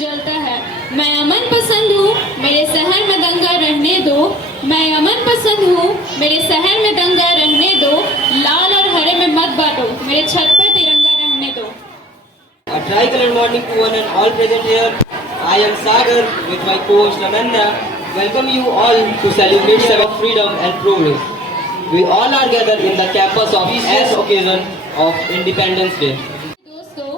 जलता है। मैं अमन पसंद हूँ, मेरे शहर में दंगा रहने दो। मैं अमन पसंद हूँ, मेरे शहर में दंगा रहने दो। लाल और हरे में मत बांटो, मेरे छत पर तिरंगा रहने दो। A tri-colored morning to one and all present here. I am Sagar with my co-host Ananya. Welcome you all to celebrate 7th freedom and progress. We all are gathered in the campus of this occasion of Independence Day. दोस्तों,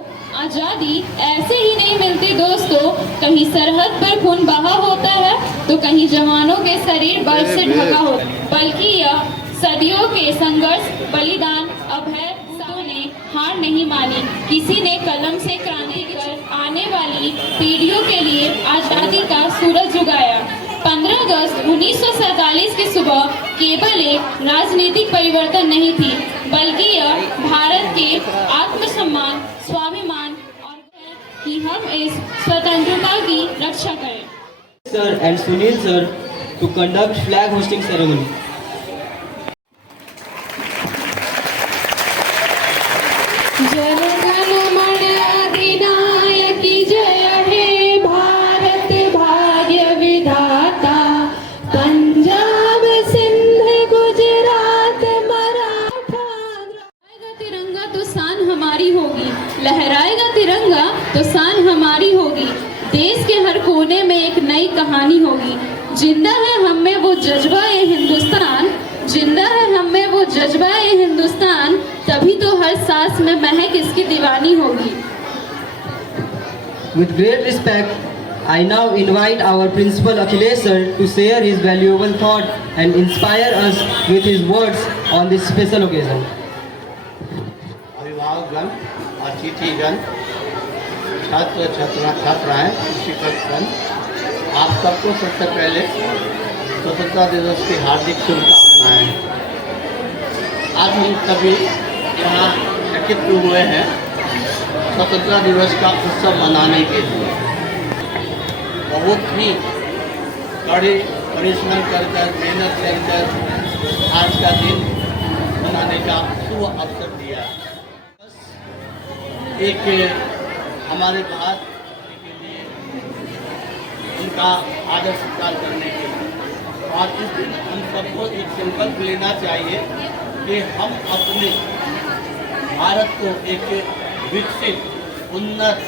आजादी ऐसे ही नहीं मिलती दोस्तों। कहीं सरहद पर खून बहा होता है तो कहीं जवानों के शरीर बर्फ से ढका होता है। बल्कि यह सदियों के संघर्ष बलिदान अभय ने हार नहीं मानी। किसी ने कलम से क्रांति कर आने वाली पीढ़ियों के लिए आजादी का सूरज उगाया। 15 अगस्त 1947 की सुबह केवल एक राजनीतिक परिवर्तन नहीं थी, बल्कि यह भारत के आत्मसम्मान, स्वाभिमान और कि हम इस स्वतंत्रता की रक्षा करें। Sir and Sunil sir to conduct flag hosting ceremony. जनगण मन अधिनायक जय हे भारत भाग्य विधाता। पंजाब सिंध गुजरात मराठा। लहराएगा तिरंगा तो शान हमारी होगी, लहराएगा तिरंगा तो शान हमारी होगी। देश के हर कोने में एक नई कहानी होगी। जिंदा है हम में वो जज्बा ए हिंदुस्तान, जिंदा है हम में वो जज्बा ए हिंदुस्तान। तभी तो हर सांस में महक इसकी दीवानी होगी। With great respect, I now invite our principal Akhilesh sir to share his valuable thought and inspire us with his words on this special occasion. अभिभावकगण, अतिथिगण, छात्र छात्राएं, शिक्षकगण, आप सबको सबसे पहले स्वतंत्रता दिवस की हार्दिक शुभकामनाएं। आज हम सभी यहाँ एकत्र हुए हैं स्वतंत्रता दिवस का उत्सव मनाने के लिए। बहुत ही कड़े परिश्रम कर मेहनत कर आज का दिन मनाने का शुभ अवसर दिया। एक हमारे भारत के लिए उनका आदर सत्कार करने के लिए और इस दिन हम सबको एक संकल्प लेना चाहिए कि हम अपने भारत को एक विकसित, उन्नत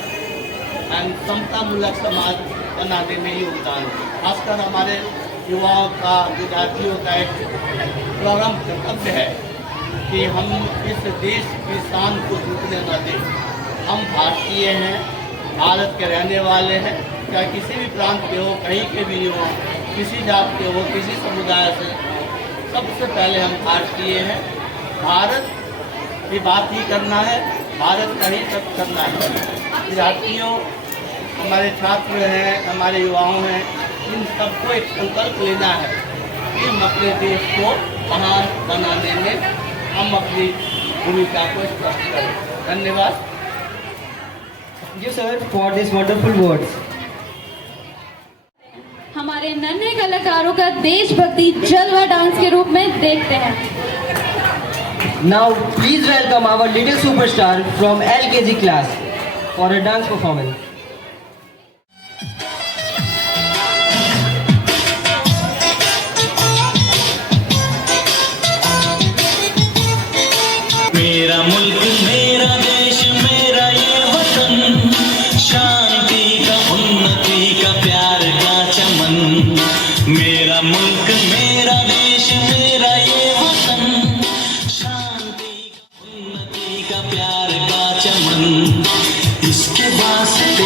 एवं समतामूलक समाज बनाने में योगदान है। खासकर हमारे युवाओं का, विद्यार्थियों का एक प्रथम कर्तव्य है कि हम इस देश की शान को टूटने न दें। हम भारतीय हैं, भारत के रहने वाले हैं, चाहे किसी भी प्रांत के हो, कहीं के भी हो, किसी जात के हो, किसी समुदाय से। सबसे पहले हम भारतीय हैं। भारत की बात ही करना है, भारत का ही सब करना है। विद्यार्थियों, हमारे छात्र हैं, हमारे युवाओं हैं, इन सबको एक संकल्प लेना है कि हम अपने देश को महान बनाने में हम अपनी भूमिका को स्पष्ट करें। धन्यवाद। Thank you sir for these wonderful words. हमारे नन्हे कलाकारों का देशभक्ति जलवा डांस के रूप में देखते हैं। Now please welcome our little superstar from LKG class for a dance performance. मेरा मुल्क, मेरा देश, मेरा ये वतन, शांति का, उन्नति का, प्यार का चमन। मेरा मुल्क, मेरा देश, मेरा ये वतन, शांति का, उन्नति का, प्यार का चमन। इसके वास्ते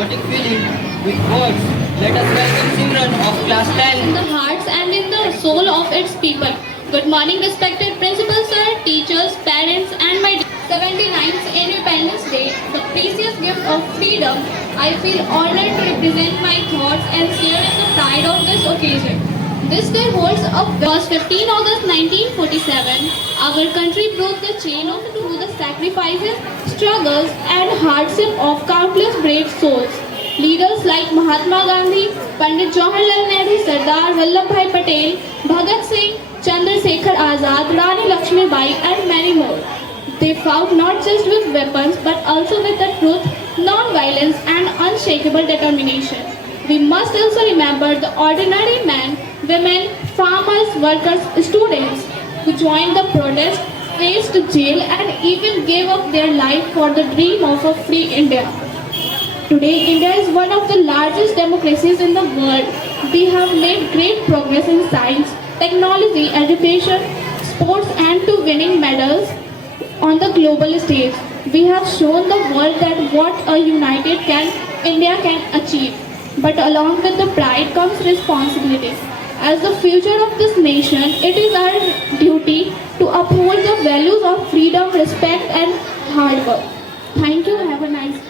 patriotic feeling with words. Let us welcome Simran of class 10. In the hearts and in the soul of its people. Good morning, respected principal sir, teachers, parents, and my 79th Independence Day, the precious gift of freedom. I feel honored to represent my thoughts and share in the pride of this occasion. This day holds up was 15 August 1947. Our country broke the chain of through the sacrifices, struggles, and hardship of countless brave souls. Leaders like Mahatma Gandhi, Pandit Jawaharlal Nehru, Sardar Vallabhbhai Patel, Bhagat Singh, Chandrasekhar Azad, Rani Lakshmibai, and many more. They fought not just with weapons but also with the truth, non-violence, and unshakable determination. We must also remember the ordinary men, women, farmers, workers, students who joined the protest, faced jail, and even gave up their life for the dream of a free India. Today, India is one of the largest democracies in the world. We have made great progress in science, technology, education, sports, and to winning medals on the global stage. We have shown the world that what a united India can achieve. But along with the pride comes responsibility. As the future of this nation, it is our duty to uphold the values of freedom, respect, and hard work. Thank you. Have a nice day.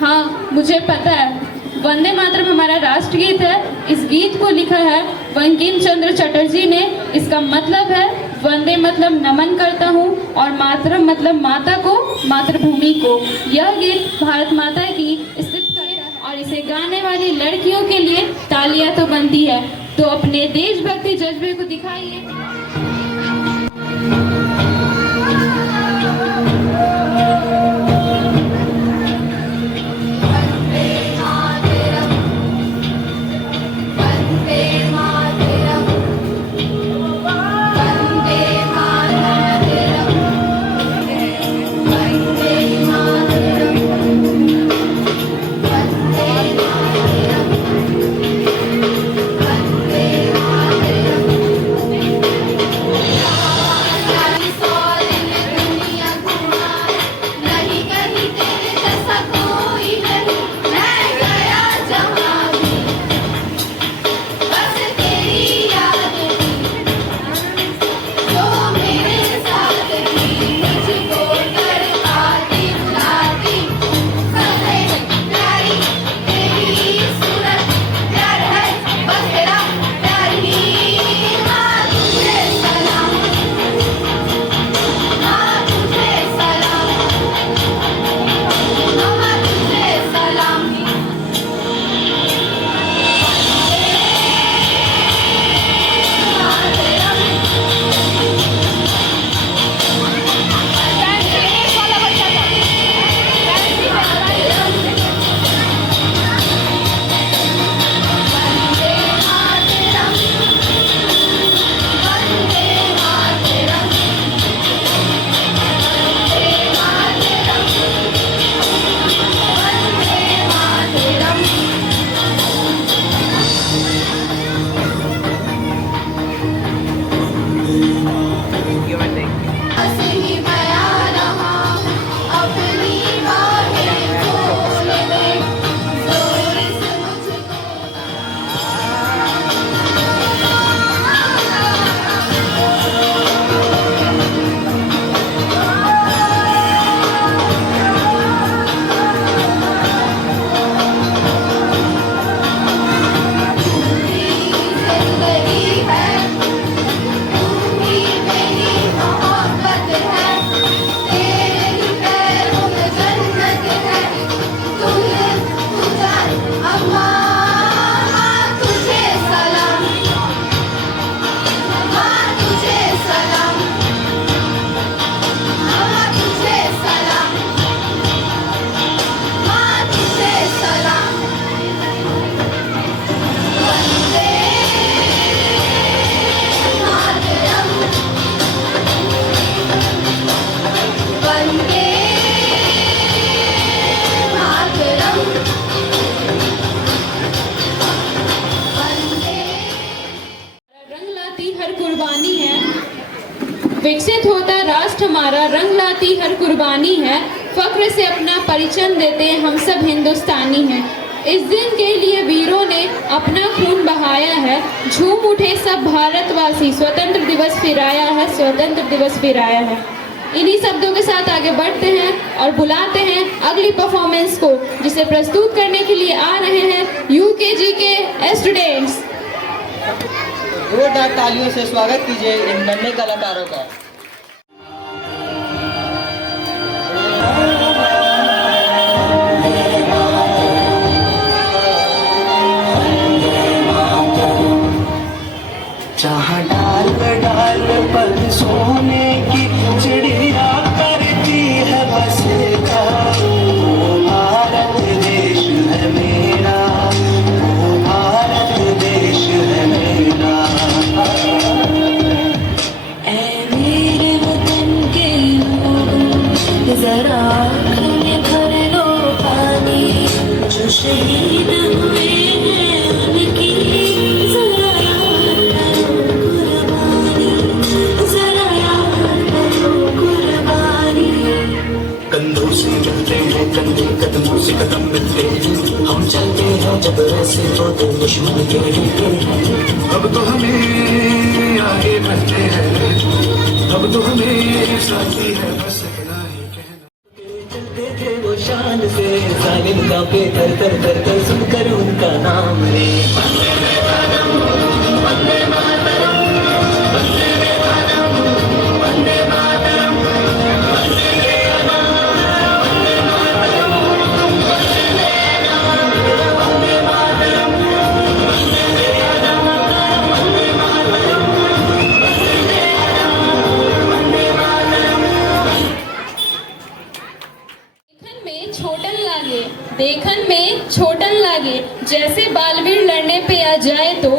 हाँ, मुझे पता है वंदे मातरम हमारा राष्ट्रगीत है। इस गीत को लिखा है बंकिम चंद्र चटर्जी ने। इसका मतलब है वंदे मतलब नमन करता हूँ और मातरम मतलब माता को, मातृभूमि को। यह गीत भारत माता की स्तुति करता है और इसे गाने वाली लड़कियों के लिए तालियां तो बनती है। तो अपने देशभक्ति जज्बे को दिखाइए। विकसित होता राष्ट्र हमारा, रंग लाती हर कुर्बानी है। फख्र से अपना परिचय देते हैं, हम सब हिंदुस्तानी हैं। इस दिन के लिए वीरों ने अपना खून बहाया है, झूम उठे सब भारतवासी, स्वतंत्र दिवस फिर आया है, स्वतंत्र दिवस फिर आया है। इन्हीं शब्दों के साथ आगे बढ़ते हैं और बुलाते हैं अगली परफॉर्मेंस को, जिसे प्रस्तुत करने के लिए आ रहे हैं यूकेजी के स्टूडेंट्स। जोरदार तालियों से स्वागत कीजिए इन नन्हे कलाकारों का। जहाँ डाल डाल पर सोने की चिड़िया करती है बस का, वो भारत देश है मेरा, वो भारत देश है मेरा। ऐ मेरे वतन के लोगों, जरा आँख में भर लो पानी, जो शहीद हुए हैं उनकी जरा याद करो कुर्बानी। कंधों से मिलते हैं कंधे, कदमों से कदम मिलते हैं, हम चलते हैं जब ऐसे तो दुश्मन के हैं। अब तो हमें आगे बढ़ते हैं, अब तो हमें साथी है बस इतना ही कहना। चलते थे वो शान से, जालिम का पे कर कर कर कर सुनकर उनका नाम रे। देखन में छोटन लागे, जैसे बालवीर लड़ने पे आ जाए तो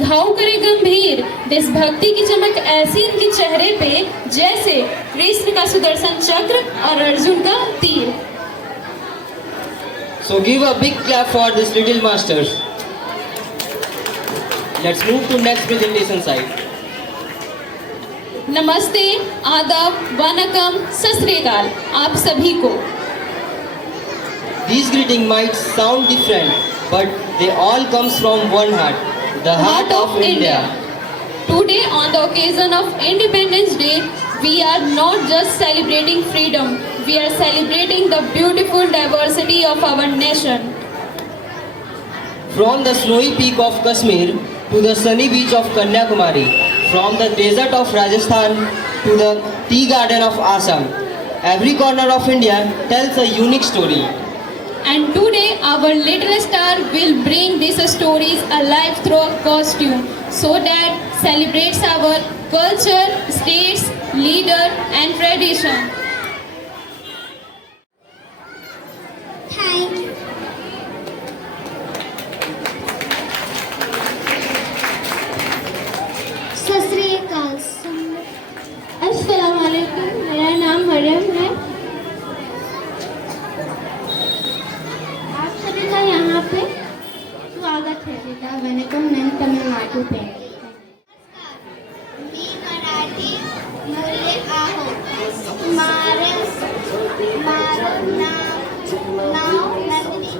घाव करे गंभीर। देशभक्ति की चमक ऐसी इनके चेहरे पे, जैसे कृष्ण का सुदर्शन चक्र और अर्जुन का तीर। So give a big clap for these little masters. Let's move to next presentation side. नमस्ते, आदाब, वनकम, सत श्री अकाल आप सभी को। These greetings might sound different, but they all comes from one heart, the heart of India. Today, on the occasion of Independence Day, we are not just celebrating freedom, we are celebrating the beautiful diversity of our nation. From the snowy peak of Kashmir to the sunny beach of Kanyakumari, from the desert of Rajasthan to the tea garden of Assam, every corner of India tells a unique story. And today our little star will bring these stories alive through a costume, so that celebrates our culture, states, leader and tradition. Thank you. सत श्री अकाल। अस्सलाम वालेकुम, मेरा नाम मरियम है। आप सभी का यहाँ पे स्वागत है। बेटा वनकम, मैं तमिलनाडु पे। मी मराठी बोले आहो। मारो नाव नंदिनी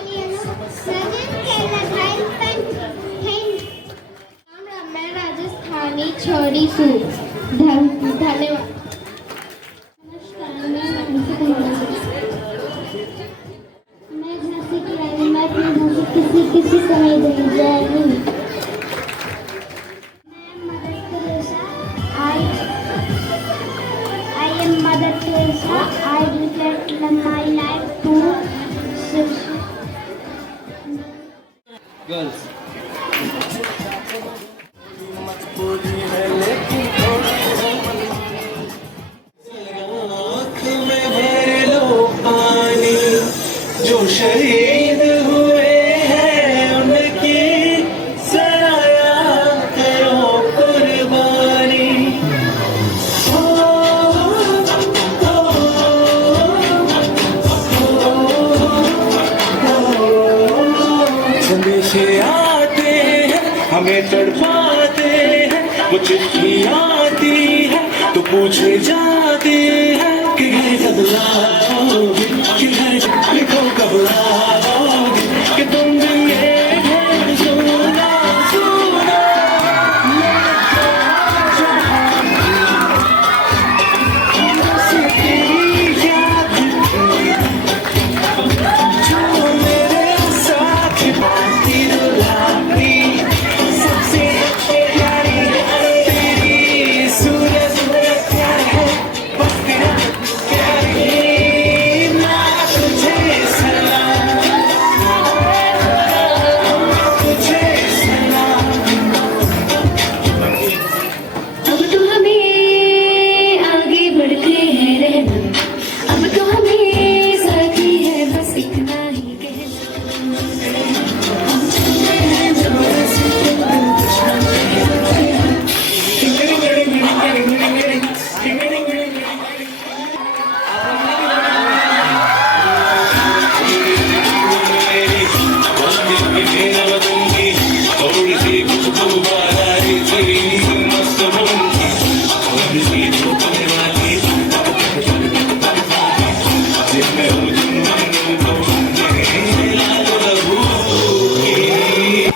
आहे। सजन केला भाई थैंक। मैं राजस्थानी छोड़ी सू। धन्यवाद। नमस्कार, मैं झांसी की रानी, मैं अपनी झांसी किसी समय नहीं जाएगी। I am Mother Teresa. I dedicate my life to Girls. आँख में भर लो पानी, जो शहीद हुए हैं उनकी जरा याद करो कुर्बानी। संदेशे आते हैं हमें तड़पाते हैं, वो चिट्ठी आती है तो पूछे जाती बुलाओगे कि घर को घबराओगे कि तुम भी ये ढेर सुना सुना अब तो हमें आगे बढ़ते हैं रहना, अब तो हमें साथी है बस इतना ही थोड़ी सी खुशबू बारी तेरी मस्त बनती थोड़ी सी धूप वाली जिसमें हम लाल लहू की ये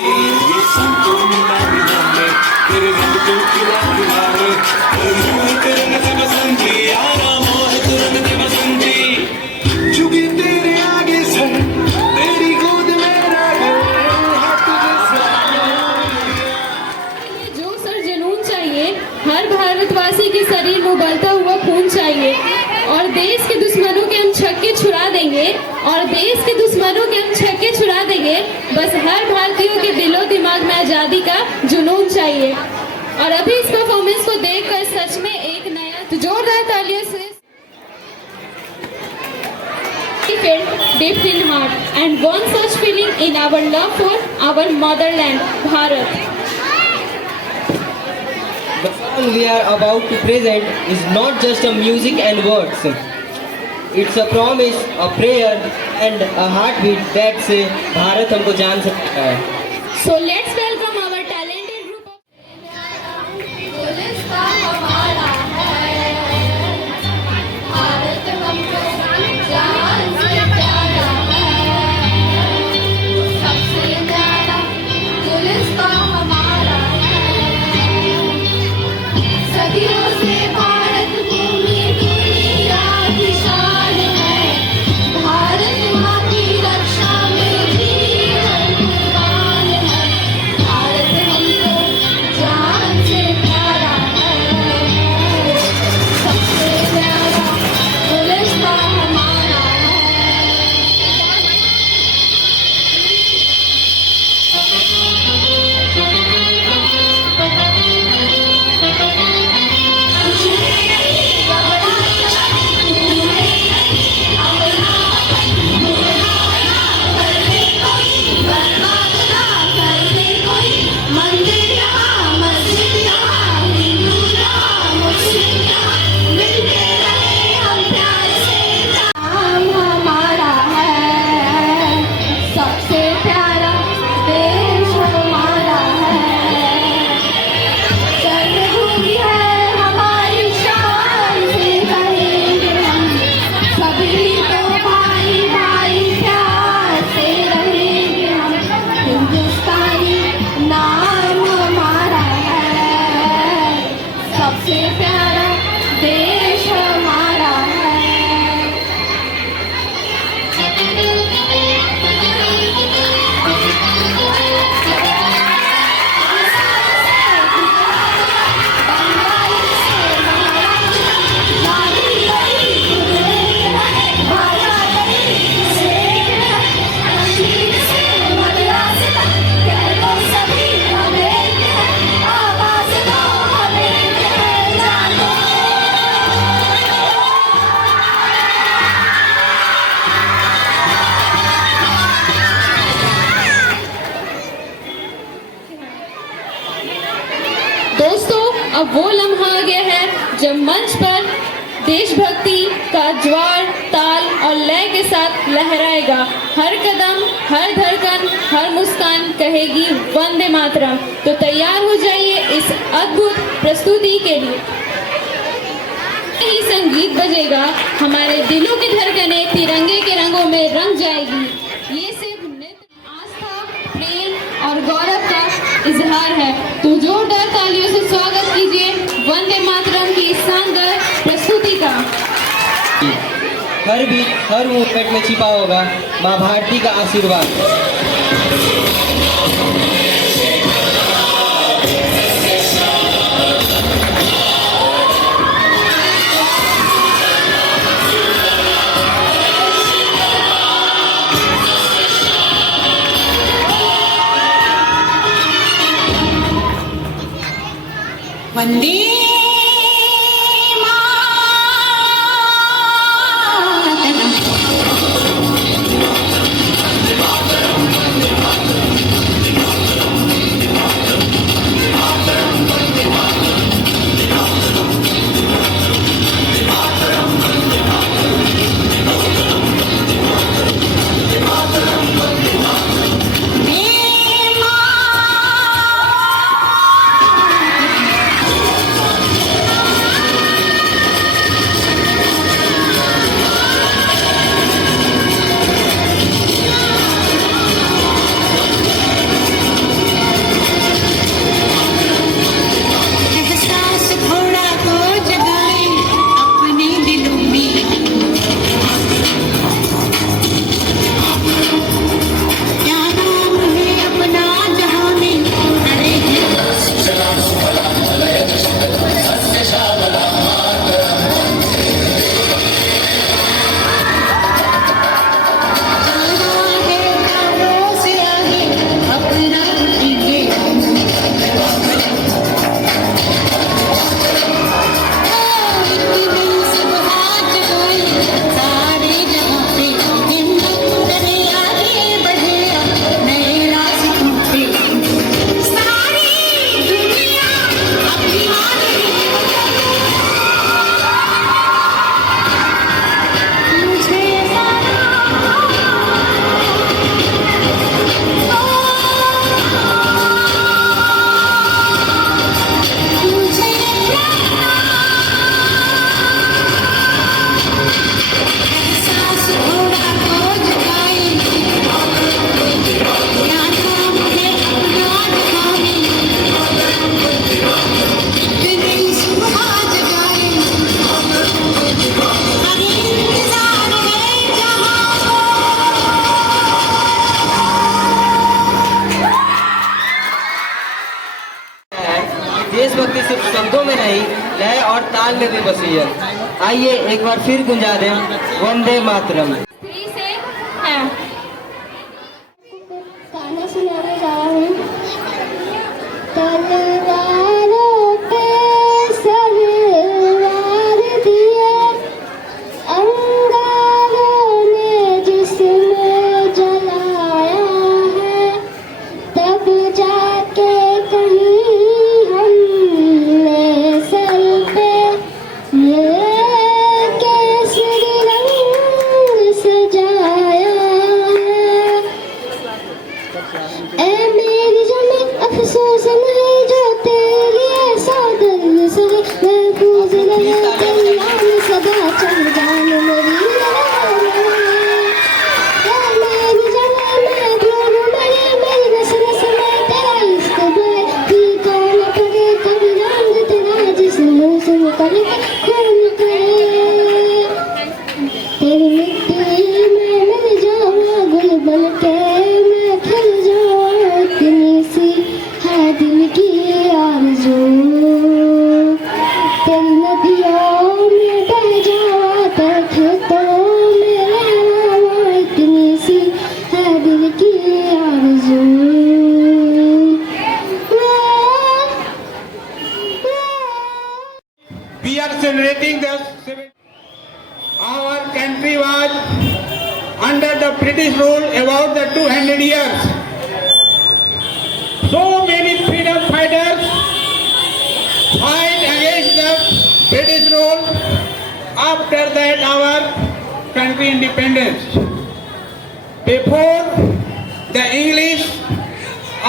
संतो मिला मिला में तेरे रंग को खिला खिला में तेरे रंग से बसंती यारा मोहित रंग से बसंती चुकी तेरे आगे सर तेरी गोद में रह जोश और जुनून चाहिए, हर भारतवासी के शरीर में उबलता हुआ खून चाहिए और देश के दुश्मनों के हम छक्के छुड़ा देंगे और देश के दुश्मनों के हम छक्के छुड़ा देंगे। बस हर भारतीयों के दिलो दिमाग में आज़ादी का जुनून चाहिए। और अभी इस परफॉर्मेंस को देखकर सच में एक नया तो जोरदार तालियों से felt deep in heart and one such feeling in our love for our motherland, Bharat. The song we are about to present is not just a music and words. It's a promise, a prayer and a heartbeat that say Bharat हमको जान सकता है. So let's welcome our talented group of सदियों से भारत भूमि दुनिया की शान है, भारत माँ की रक्षा में जीवन कुर्बान है, भारत हमको जान से प्यारा है, सबसे प्यारा गुलिस्तां हमारा है। सबसे प्यारा देश हमारा है, जन्मभूमि है हमारी शान से कहेंगे हम, सभी तो भाई भाई प्यार से रहेंगे हम, हिंदुस्तानी नाम हमारा है, सबसे प्यारा देश हमारा है। दोस्तों, अब वो लम्हा आ गया है जब मंच पर देशभक्ति का ज्वार ताल और लय के साथ लहराएगा। हर कदम, हर धड़कन, हर मुस्कान कहेगी वंदे मातरम। तो तैयार हो जाइए इस अद्भुत प्रस्तुति के लिए। संगीत बजेगा, हमारे दिलों की धड़कनें तिरंगे के रंगों में रंग जाएगी। ये सिर्फ नृत्य, आस्था, प्रेम और गौरव का इजहार है। तो जोरदार तालियों से स्वागत कीजिए वंदे मातरम की शानदार प्रस्तुति का। हर बीट, हर मूवमेंट में छिपा होगा माँ भारती का आशीर्वाद। वंदे देशभक्ति सिर्फ शब्दों में नहीं, लय और ताल में भी बसी है। आइए एक बार फिर गुंजा दें वंदे मातरम। स्त्री से है। गाना सुनाने जा रहा हूँ। तलवारों पे सलवार दिए, अंगारों ने जिसमें जलाया है, तब जाके कहीं हमने सर पे ये केसरी रंग सजाया है। ऐ मेरी जाने अफसोस नहीं जो तेरे लिए सौदर्य से महफूज रहे कल्याण सदा चल जान मेरी ऐ मेरी जाने मैं भूल मरे मेरी रस रस में तेरा इश्क बहे फीका न पड़े कभी रंग तेरा जिस मुँह से निकले खून करे। तेरी मिट्टी में मिल जाऊँ गुल बन के मैं खिल जाऊँ, इतनी सी है दिल की आरज़ू। तेरी नदियों में बह जाऊँ, तेरे खेतों में लहराऊँ, इतनी सी है दिल की आरज़ू। We are celebrating our country was under the British rule about the 200 years. So many freedom fighters fight against the British rule. After that, our country independence. Before the English,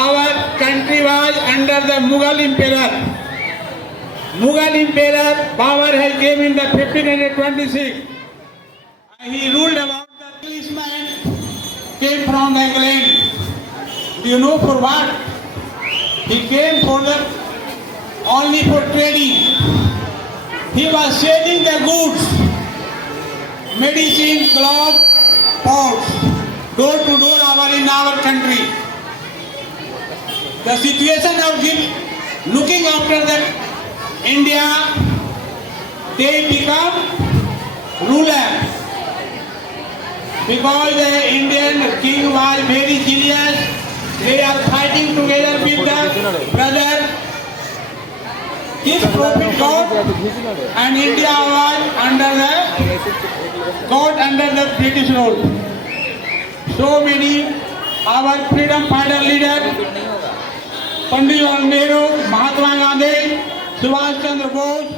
our country was under the Mughal emperor. Mughal Emperor Babur has came in the 1526. He ruled about the Englishman came from England. Do you know for what? He came for only for trading. He was selling the goods, medicine, cloth, pots, door to door in our country. The situation of looking after the India, they become ruler because the Indian king was very serious. They are fighting together with the brother. His prophet got, and India was under the British rule. So many our freedom fighter leaders, Pandit Jawaharlal Nehru, Mahatma Gandhi, Subhash Chandra Bose,